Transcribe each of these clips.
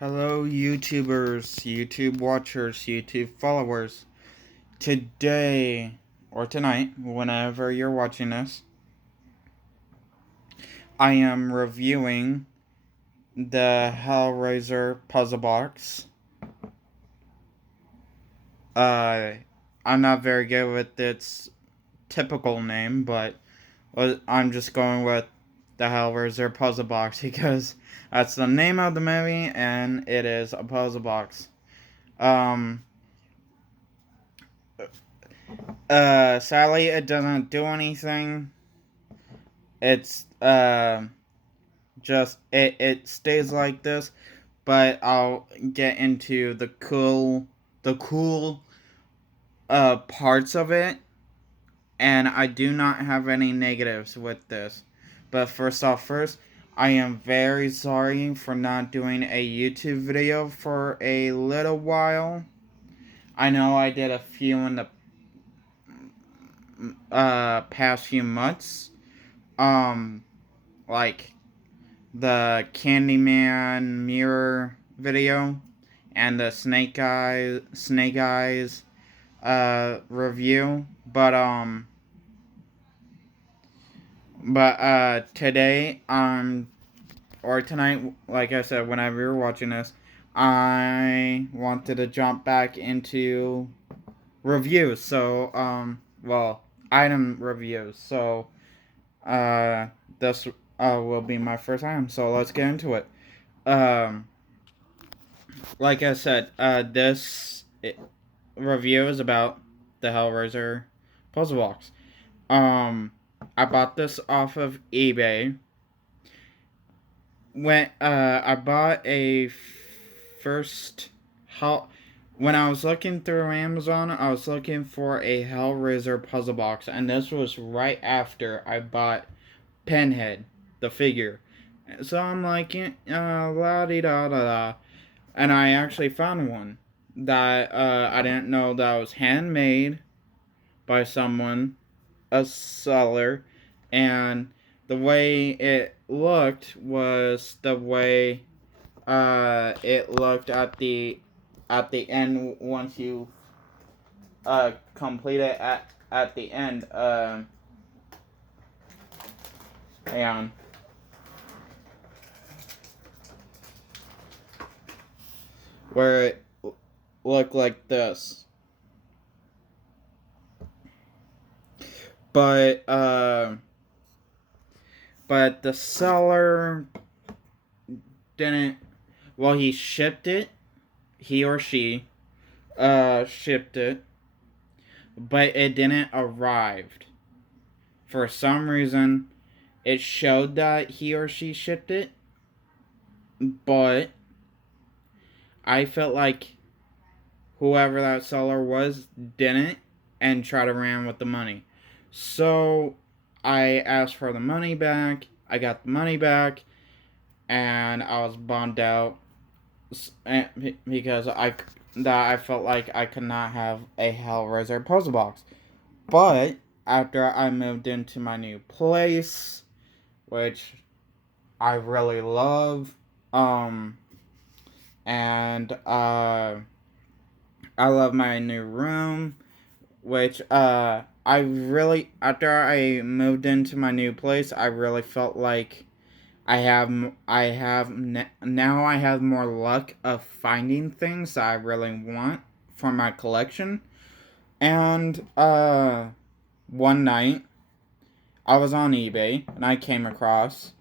Hello, YouTubers, YouTube watchers, YouTube followers. Today, or tonight, whenever you're watching this, I am reviewing the Hellraiser puzzle box. I'm not very good with its typical name, but I'm just going with the Hellraiser puzzle box because that's the name of the movie and it is a puzzle box. Um, Sadly, it doesn't do anything. It's just it stays like this, but I'll get into the cool parts of it, and I do not have any negatives with this. But first, I am very sorry for not doing a YouTube video for a little while. I know I did a few in the past few months. Like the Candyman mirror video and the Snake Eyes review, but today or tonight, like I said, whenever you're watching this, I wanted to jump back into reviews. So item reviews. So this will be my first item. So let's get into it. Um, like I said, review is about the Hellraiser puzzle box. I bought this off of eBay. When I bought a first hell. When I was looking through Amazon, I was looking for a Hellraiser puzzle box, and this was right after I bought Pinhead, the figure. So I'm like, la di da da da, and I actually found one that I didn't know that was handmade by someone, a seller, and the way it looked was the way it looked at the end once you complete it at the end. Hang on. Where it looked like this. But the seller didn't. Well, he shipped it. He or she shipped it, but it didn't arrive. For some reason, it showed that he or she shipped it, but I felt like whoever that seller was didn't and tried to ran with the money. So I asked for the money back. I got the money back, and I was bummed out because I felt like I could not have a Hellraiser puzzle box. But after I moved into my new place, which I really love, and I love my new room, which I really, after I moved into my new place, I really felt like now I have more luck of finding things that I really want for my collection. And one night I was on eBay and I came across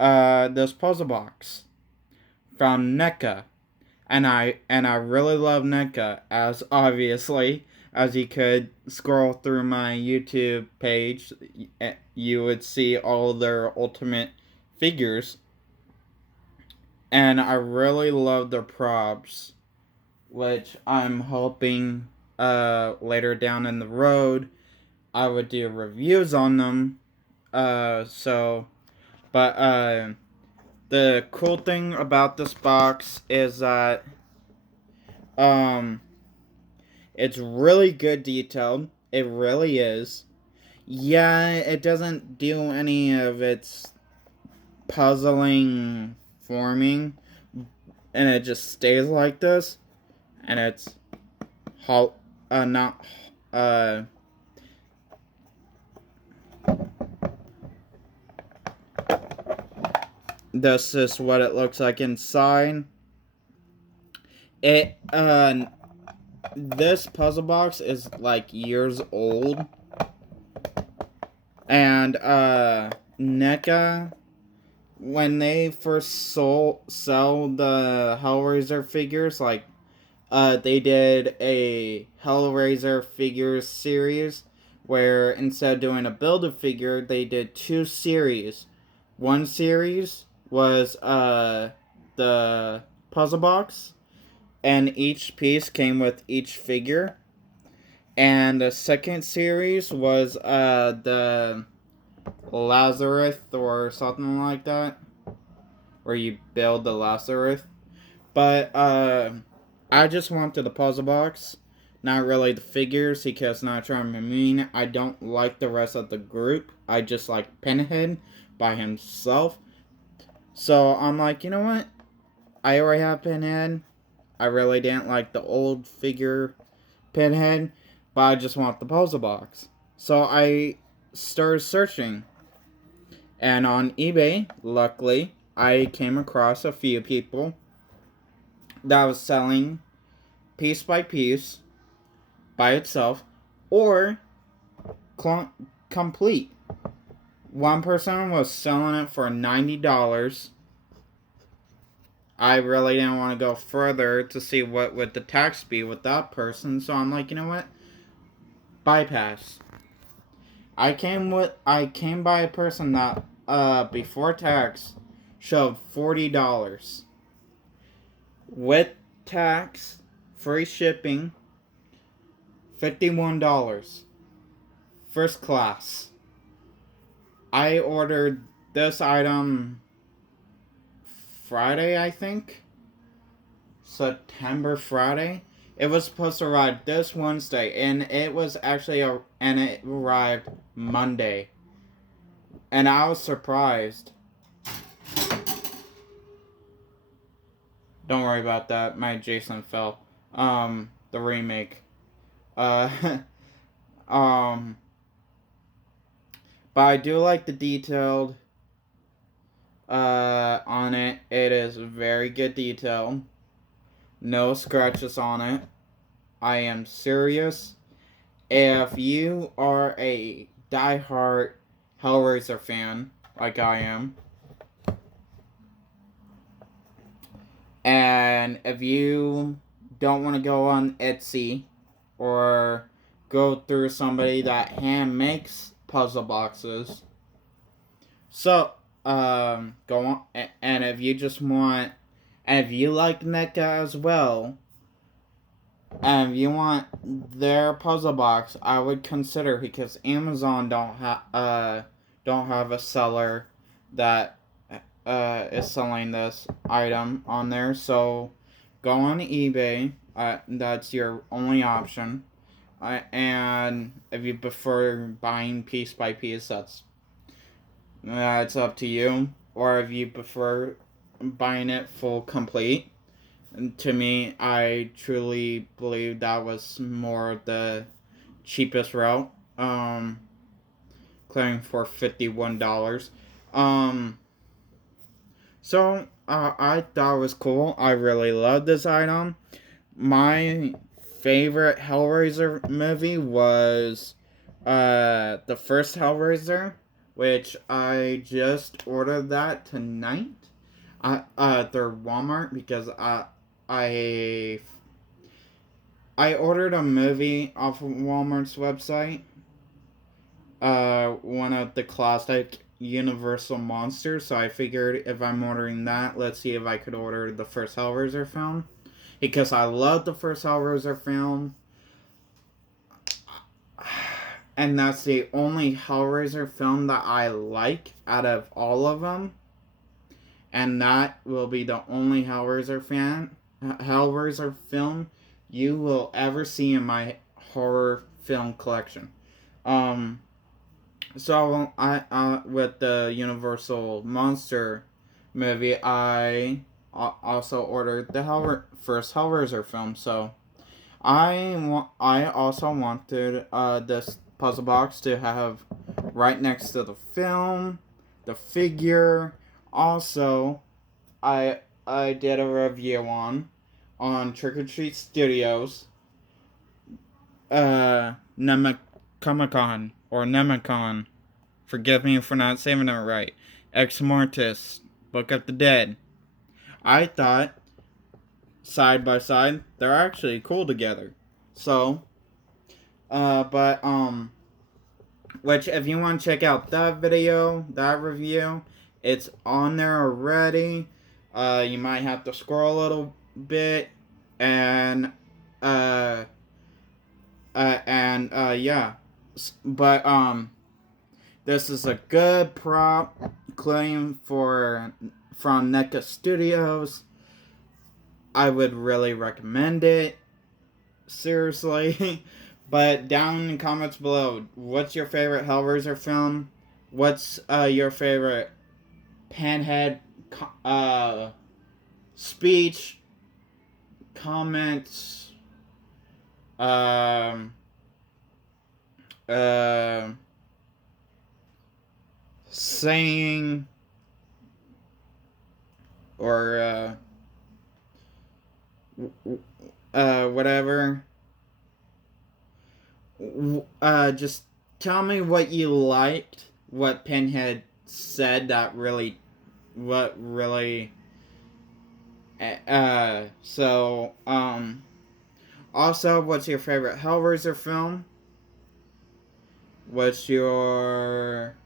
this puzzle box from Neca. And I really love Neca, as obviously as you could scroll through my YouTube page, you would see all their ultimate figures, and I really love their props, which I'm hoping later down in the road I would do reviews on them. So, but the cool thing about this box is that it's really good detailed. It really is. Yeah, it doesn't do any of its puzzling forming, and it just stays like this, and it's not this is what it looks like inside. It this puzzle box is like years old, and Neca, when they first sell the Hellraiser figures, like they did a Hellraiser figures series where instead of doing a Build-A-Figure, they did 2 series. One series was the puzzle box, and each piece came with each figure. And the second series was the Lazarus or something like that, where you build the Lazarus. But I just wanted the puzzle box, not really the figures, because not trying to be mean, I don't like the rest of the group. I just like Pinhead by himself. So I'm like, you know what? I already have Pinhead. I really didn't like the old figure Pinhead, but I just want the puzzle box. So I started searching. And on eBay, luckily, I came across a few people that was selling piece by piece by itself or complete. One person was selling it for $90. I really didn't want to go further to see what would the tax be with that person, so I'm like, you know what? Bypass. I came by a person that before tax showed $40. With tax, free shipping, $51. First class. I ordered this item Friday, I think. September Friday. It was supposed to arrive this Wednesday, and it was actually it arrived Monday. And I was surprised. Don't worry about that. My Jason fell. The remake. But I do like the detailed on it. It is very good detail. No scratches on it. I am serious. If you are a diehard Hellraiser fan, like I am, and if you don't want to go on Etsy or go through somebody that hand makes puzzle boxes, so go on. And if you just want, and if you like Neca as well, and if you want their puzzle box, I would consider, because Amazon don't have a seller that is selling this item on there. So go on eBay. That's your only option. And if you prefer buying piece by piece, that's it's up to you. Or if you prefer buying it full complete. And to me, I truly believe that was more the cheapest route. Clearing for $51. So I thought it was cool. I really loved this item. My favorite Hellraiser movie was the first Hellraiser, which I just ordered that tonight. Through Walmart, because I ordered a movie off of Walmart's website. One of the classic Universal monsters. So I figured if I'm ordering that, let's see if I could order the first Hellraiser film, because I love the first Hellraiser film, and that's the only Hellraiser film that I like out of all of them. And that will be the only Hellraiser film you will ever see in my horror film collection. So I with the Universal Monster movie, I also ordered the first Hellraiser film. So I also wanted this puzzle box to have right next to the film, the figure. Also, I did a review on Trick or Treat Studios, Nemicon or Nemicon. Forgive me for not saying it right. Ex Mortis, Book of the Dead. I thought side by side they're actually cool together. So, but which if you want to check out that video, that review, it's on there already. You might have to scroll a little bit, and yeah, but this is a good prop claim from Neca Studios. I would really recommend it. Seriously. But down in the comments below, what's your favorite Hellraiser film? What's your favorite Panhead speech, comments, um, uh, saying, or whatever. Just tell me what you liked, what Pinhead said that really, what really, also, what's your favorite Hellraiser film? What's your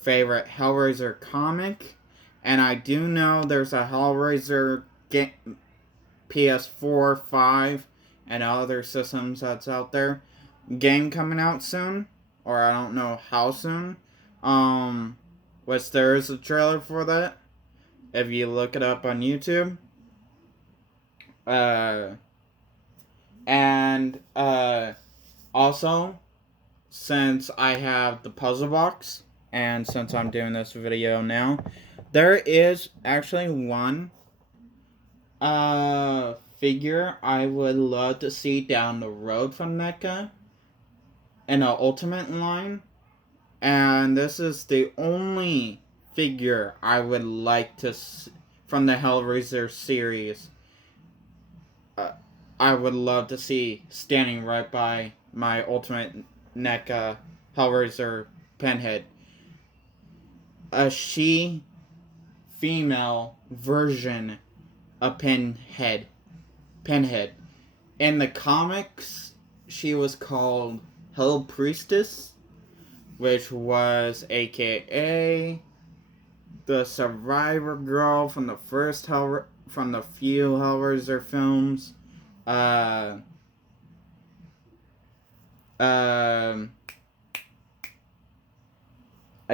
favorite Hellraiser comic? And I do know there's a Hellraiser PS4, 5, and other systems that's out there. Game coming out soon, or I don't know how soon. Which there is a trailer for that. If you look it up on YouTube. And also, since I have the puzzle box, and since I'm doing this video now, there is actually one figure I would love to see down the road from NECA in an Ultimate line, and this is the only figure I would like to see from the Hellraiser series. I would love to see standing right by my Ultimate NECA Hellraiser Pinhead. A female version of Pinhead. In the comics, she was called Hell Priestess, which was AKA the survivor girl from the from the few Hellraiser films. I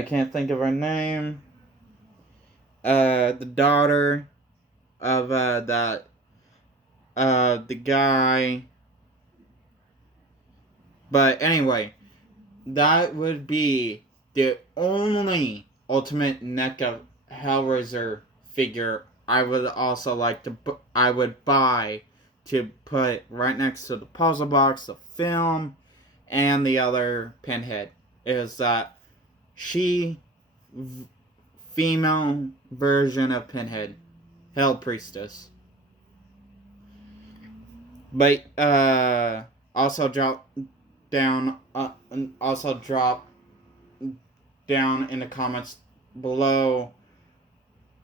can't think of her name. The daughter of the guy. But anyway, that would be the only Ultimate NECA Hellraiser figure I would also like to. I would buy to put right next to the puzzle box, the film, and the other Pinhead. Is that female version of Pinhead, Hell Priestess. But also drop down in the comments below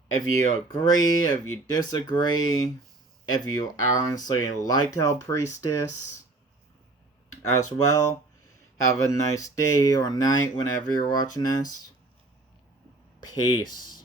if you agree, if you disagree, if you honestly liked Hell Priestess as well. Have a nice day or night whenever you're watching this. Peace.